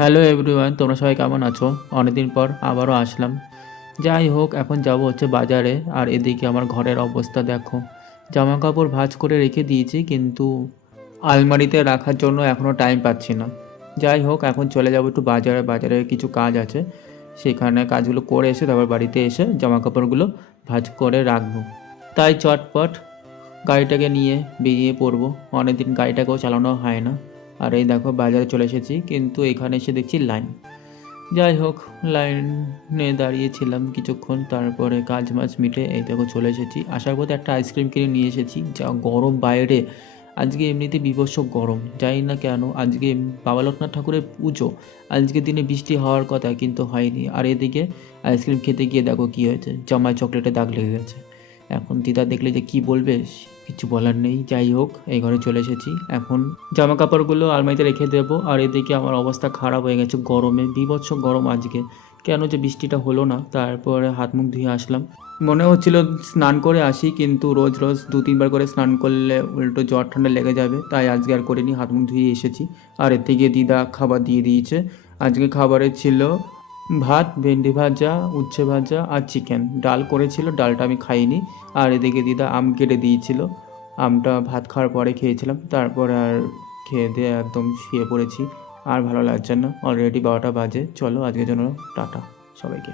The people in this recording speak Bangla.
হ্যালো এভরিওয়ান, তোমরা সবাই কেমন আছো? অনেকদিন পর আবারও আসলাম। যাই হোক, এখন যাব হচ্ছে বাজারে। আর এদিকে আমার ঘরের অবস্থা দেখো, জামা কাপড় ভাঁজ করে রেখে দিয়েছি, কিন্তু আলমারিতে রাখার জন্য এখনও টাইম পাচ্ছি না। যাই হোক, এখন চলে যাব একটু বাজারে। বাজারে কিছু কাজ আছে, সেখানে কাজগুলো করে এসে তারপর বাড়িতে এসে জামা কাপড়গুলো ভাঁজ করে রাখবো। তাই চটপট গাড়িটাকে নিয়ে বেরিয়ে পড়বো। অনেকদিন গাড়িটাকেও চালানো হয় না। আর এই দেখো বাজারে চলে এসেছি, কিন্তু এখানে এসে দেখছি লাইন। যাই হোক, লাইনে দাঁড়িয়েছিলাম কিছুক্ষণ, তারপরে কাজ মাজ মিটে এই দেখো চলে এসেছি। আসার পথে একটা আইসক্রিম কিনে নিয়ে এসেছি। যা গরম বাইরে, আজকে এমনিতে বীভৎস গরম, জানি না কেন। আজকে বাবা লোকনাথ ঠাকুরের পুজো, আজকের দিনে বৃষ্টি হওয়ার কথা কিন্তু হয়নি। আর এদিকে আইসক্রিম খেতে গিয়ে দেখো কী হয়েছে, জামায় চকলেটে দাগ লেগে গেছে। এখন দিদা দেখলে যে কি বলবে, কিছু বলার নেই। যাই হোক, এই ঘরে চলে এসেছি। এখন জামা কাপড়গুলো আলমারিতে রেখে দেবো। আর এদিকে আমার অবস্থা খারাপ হয়ে গেছে গরমে, বীভৎস গরম আজকে। কেন যে বৃষ্টিটা হলো না। তারপরে হাত মুখ ধুয়ে আসলাম। মনে হচ্ছিল স্নান করে আসি, কিন্তু রোজ রোজ 2-3 বার করে স্নান করলে উল্টো জ্বর ঠান্ডা লেগে যাবে, তাই আজকে আর করিনি, হাত মুখ ধুয়ে এসেছি। আর এর থেকে দিদা খাবার দিয়ে দিয়েছে। আজকে খাবারে ছিল ভাত, ভেন্ডি ভাজা, উচ্ছে ভাজা আর চিকেন। ডাল করেছিল, ডালটা আমি খাইনি। আর এদিকে দিদা আম কেটে দিয়েছিল, আমটা ভাত খাওয়ার পরে খেয়েছিলাম। তারপরে আর খেয়ে দিয়ে একদম শুয়ে পড়েছি। আর ভালো লাগছে না, অলরেডি 12টা বাজে। চলো আজকের জন্য টাটা সবাইকে।